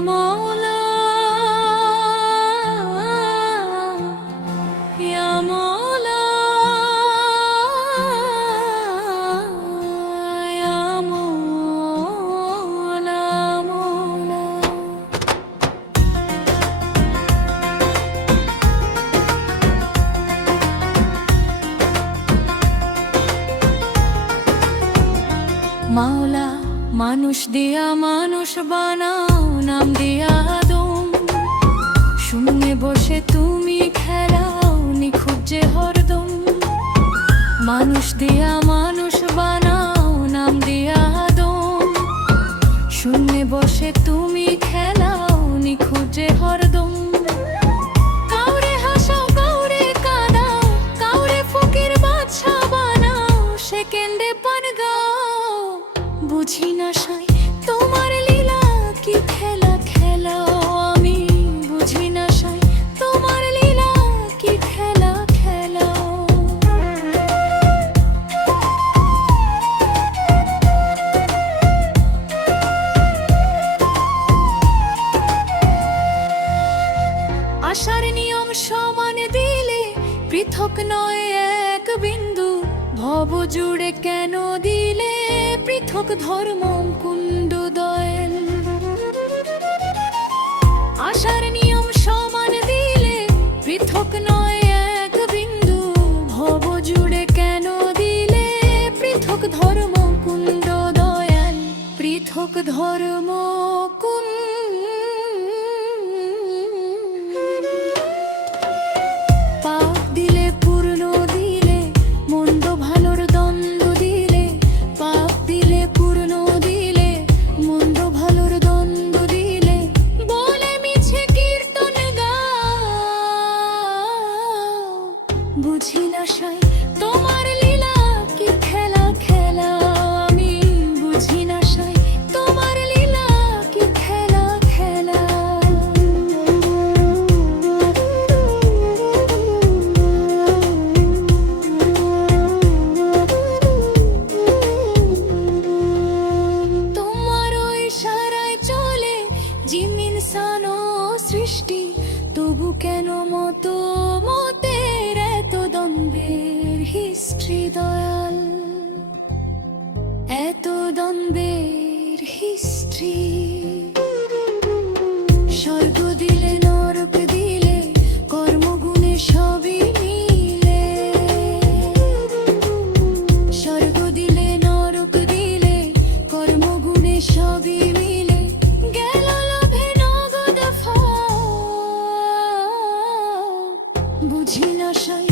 مولا يا مولا يا مولا مولا মাওলা মানুষ দিয়া মানুষ বানাও নাম দিয়া আদম শূন্যে বসে তুমি খেলাও নিখুঁত যে হরদম মানুষ দিয়া মানুষ বানাও নাম দিয়া আদম শূন্যে বসে তুমি খেলাও নিখুঁত যে হরদম কাউরে হাসাও কাউরে কাঁদাও কাউরে ফকির বাদশা বানাও সেকেন্ডে পান গাও বুঝি না সাই তোমার লীলা কি খেলা খেলাও আমি বুঝি না সাই তোমার লীলা কি খেলা খেলাও আশার নিয়ম সমান দিলে পৃথক নয় এক বিন্দু ভব জুড়ে কেন দিলে পৃথক ধর্ম কুণ্ড দয়াল আশার নিয়ম সমান দিলে পৃথক নয় এক বিন্দু ভব জুড়ে কেন দিলে পৃথক ধর্ম কুণ্ড দয়াল পৃথক ধর্ম কুণ্ড পাপ দিলে পূর্ণ দিলে মন্দ ভালোর দ্বন্দ্ব দিলে পাপ দিলে পূর্ণ দিলে মন্দ ভালোর দ্বন্দ্ব দিলে বলে মিছে কীর্তন গাও বুঝি না সাই তোমার লীলা কি খেলা খেলা আমি বুঝি না সাই তোমার লীলা কি খেলা খেলা জিন ইনসান ও সৃষ্টি তবু কেন মতো মতের এত দ্বন্দ্বের হিস্ট্রি দয়াল এত দ্বন্দ্বের হিস্ট্রি স্বর্গ দিলে নরক দিলে কর্মগুণে সবই মিলে স্বর্গ দিলে নরক দিলে কর্মগুণে সবই মিলে বুঝি না সাই